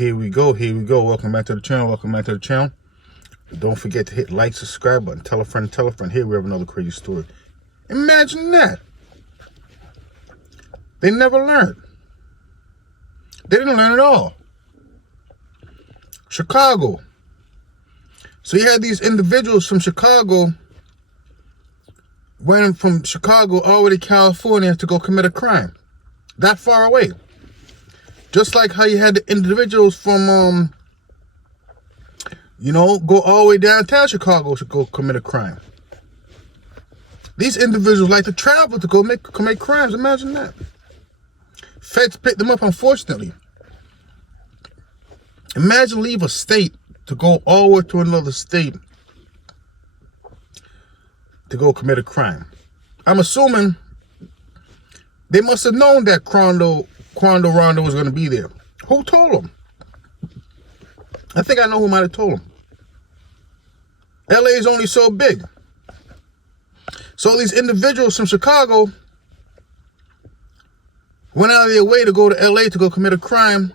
Here we go. Welcome back to the channel. Don't forget to hit like, subscribe button, tell a friend. Here we have another crazy story. Imagine that. They never learned. They didn't learn at all. Chicago. So you had these individuals from Chicago went from Chicago all the way to California to go commit a crime. That far away. Just like how you had the individuals from, go all the way downtown Chicago to go commit a crime. These individuals like to travel to go commit crimes. Imagine that. Feds picked them up, unfortunately. Imagine leave a state to go all the way to another state to go commit a crime. I'm assuming they must have known that Quando Rondo was going to be there. Who told them? I think I know who might have told them. LA is only so big. So these individuals from Chicago went out of their way to go to LA to go commit a crime.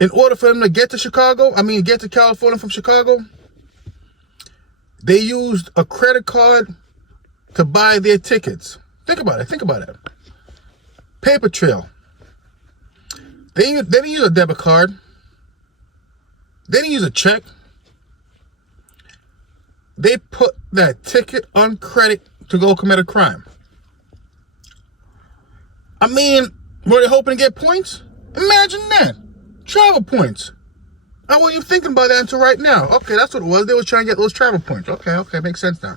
In order for them to get to get to California from Chicago, they used a credit card to buy their tickets. Think about it. Paper trail. They didn't use a debit card. They didn't use a check. They put that ticket on credit to go commit a crime. Were they hoping to get points? Imagine that. Travel points. I wasn't even thinking about that until right now. Okay, that's what it was. They were trying to get those travel points. Okay, makes sense now.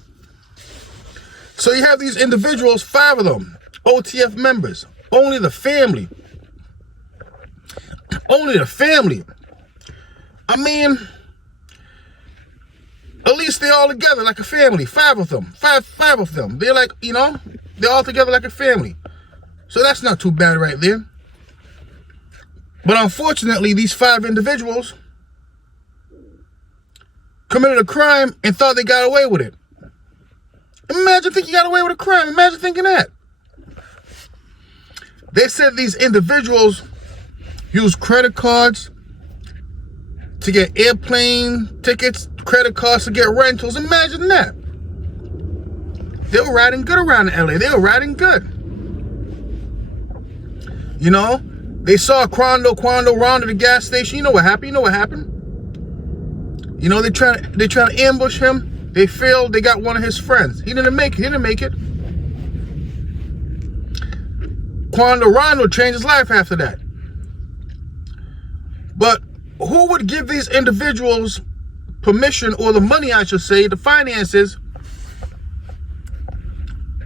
So you have these individuals, 5 of them, OTF members. Only the family. At least they're all together like a family. 5 of them. Five of them. They're like, they're all together like a family. So that's not too bad right there. But unfortunately, these 5 individuals committed a crime and thought they got away with it. Imagine thinking you got away with a crime. Imagine thinking that. They said these individuals use credit cards to get airplane tickets, credit cards to get rentals. Imagine that. They were riding good around in LA. They were riding good. They saw Quando, Rondo at the gas station. You know what happened? They trying to ambush him. They failed. They got one of his friends. He didn't make it. Quando Rondo changed his life after that. But who would give these individuals permission, or the money, I should say, the finances,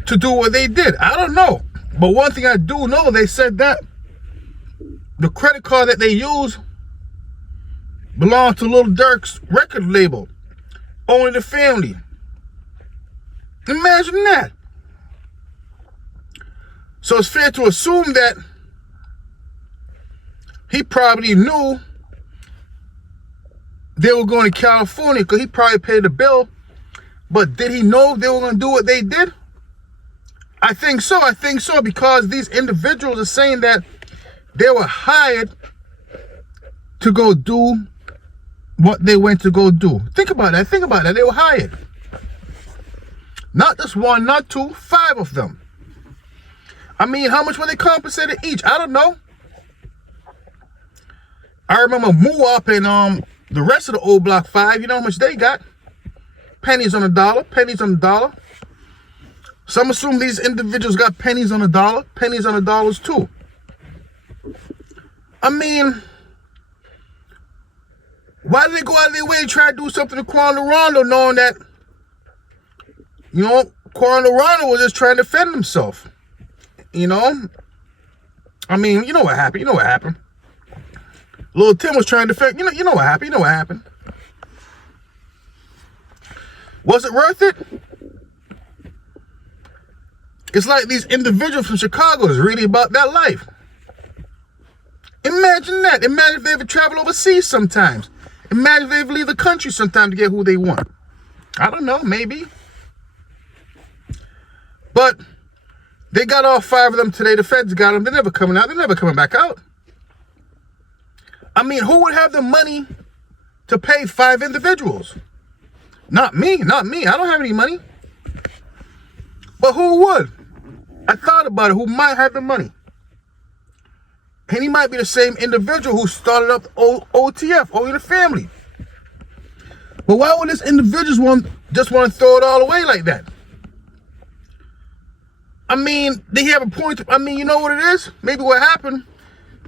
to do what they did? I don't know. But one thing I do know, they said that the credit card that they use belonged to Lil Durk's record label. Only the family. Imagine that. So it's fair to assume that he probably knew they were going to California because he probably paid the bill. But did he know they were going to do what they did? I think so because these individuals are saying that they were hired to go do what they went to go do. Think about that. They were hired. Not just 1, not 2, 5 of them. How much were they compensated each? I don't know. I remember Moop and the rest of the old Block 5. You know how much they got? Pennies on the dollar. Some assume these individuals got pennies on the dollar, pennies on the dollars too. Why did they go out of their way to try to do something to Quando Rondo, knowing that, Quando Rondo was just trying to defend himself? You know what happened. Lil Tim was trying to defend, you know what happened. Was it worth it? It's like these individuals from Chicago is really about that life. Imagine that. Imagine if they ever travel overseas sometimes. Imagine if they ever leave the country sometime to get who they want. I don't know, maybe. But they got all 5 of them today. The feds got them. They're never coming out. They're never coming back out. I mean, who would have the money to pay 5 individuals? Not me, not me. I don't have any money. But who would? I thought about it. Who might have the money? And he might be the same individual who started up OTF, Only the Family. But why would this individual just want to throw it all away like that? I mean, they have a point. I mean, you know what it is? Maybe what happened,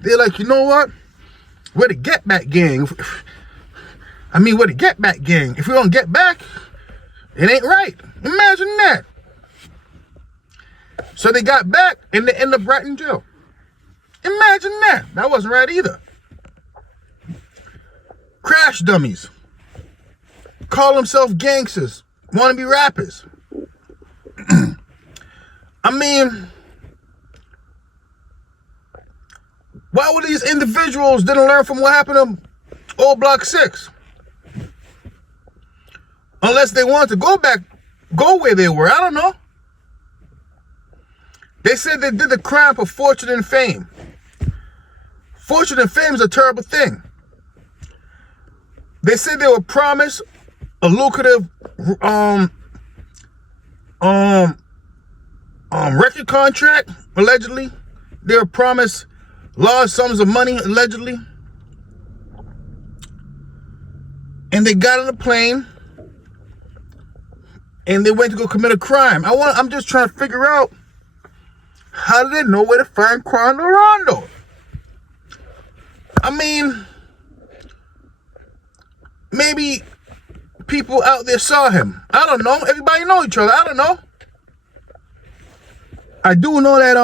they're like, you know what? We're the Get Back gang. I mean, we're the Get Back gang. If we don't get back, it ain't right. Imagine that. So they got back and they end up right in jail. Imagine that. That wasn't right either. Crash dummies. Call themselves gangsters. Want to be rappers. I mean, why would these individuals didn't learn from what happened to Old Block 6? Unless they wanted to go where they were. I don't know. They said they did the crime for fortune and fame. Fortune and fame is a terrible thing. They said they were promised a lucrative record contract, allegedly. They were promised large sums of money, allegedly. And they got on a plane and they went to go commit a crime. I'm just trying to figure out, how did they know where to find Quando Rondo? I mean, maybe people out there saw him. I don't know. Everybody know each other. I don't know. I do know that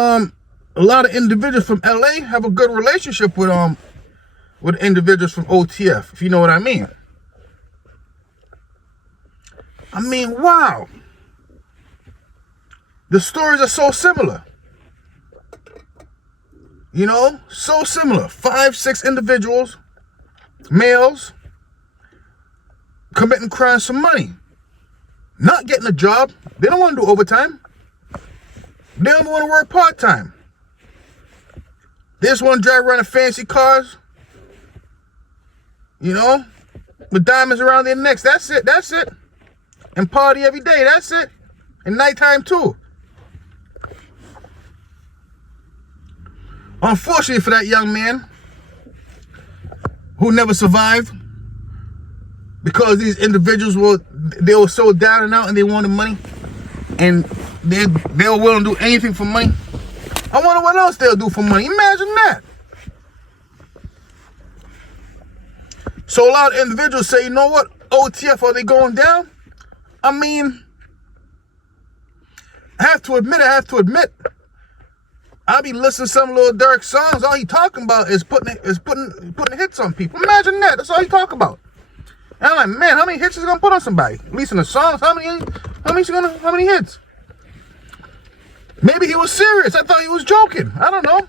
a lot of individuals from LA have a good relationship with individuals from OTF, if you know what I mean. I mean, wow. The stories are so similar. You know, so similar. 5, 6 individuals, males, committing crimes for money. Not getting a job. They don't want to do overtime. They don't want to work part-time. They just want to drive around in fancy cars. You know, with diamonds around their necks. That's it. That's it. And party every day. That's it. And nighttime too. Unfortunately for that young man who never survived, because these individuals were so down and out and they wanted money, and they were willing to do anything for money. I wonder what else they'll do for money. Imagine that. So a lot of individuals say, you know what, OTF, are they going down? I mean, I have to admit, I be listening to some little DURK songs. All he talking about is putting hits on people. Imagine that. That's all he talk about. And I'm like, man, how many hits is he gonna put on somebody? At least in the songs, how many hits? Maybe he was serious. I thought he was joking. I don't know.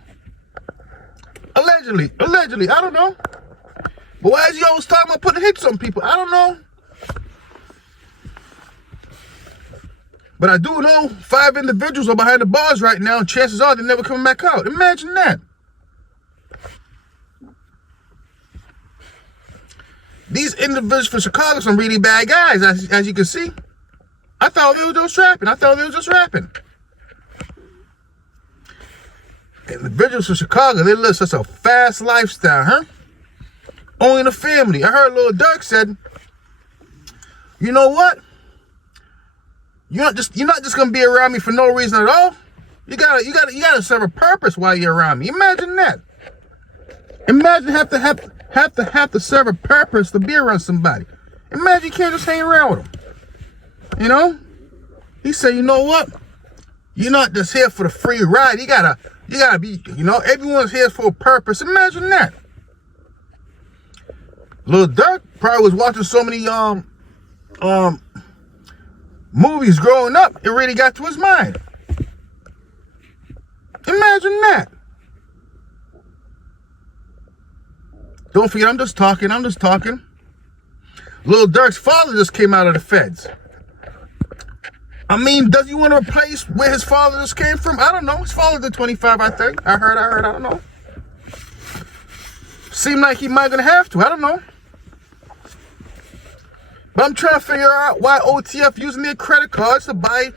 Allegedly, I don't know. But why is he always talking about putting hits on people? I don't know. But I do know 5 individuals are behind the bars right now, and chances are they're never coming back out. Imagine that. These individuals from Chicago are some really bad guys, as you can see. I thought they were just rapping. Individuals from Chicago, they live such a fast lifestyle, huh? Only the Family. I heard Lil DURK said, you know what? You're not just gonna be around me for no reason at all. You gotta serve a purpose while you're around me. Imagine that. Imagine have to serve a purpose to be around somebody. Imagine you can't just hang around with them. You know? He said, you know what? You're not just here for the free ride. You gotta be, you know, everyone's here for a purpose. Imagine that. Lil DURK probably was watching so many movies growing up, it really got to his mind. Imagine that. Don't forget, I'm just talking. Lil DURK's father just came out of the feds. I mean, does he want to replace where his father just came from? I don't know. His father did 25, I think. I heard, I don't know. Seem like he might gonna have to. I don't know. But I'm trying to figure out why OTF using their credit cards to buy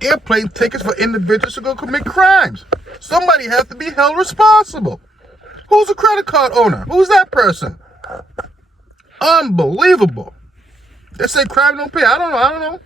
airplane tickets for individuals to go commit crimes. Somebody have to be held responsible. Who's a credit card owner? Who's that person? Unbelievable. They say crime don't pay. I don't know.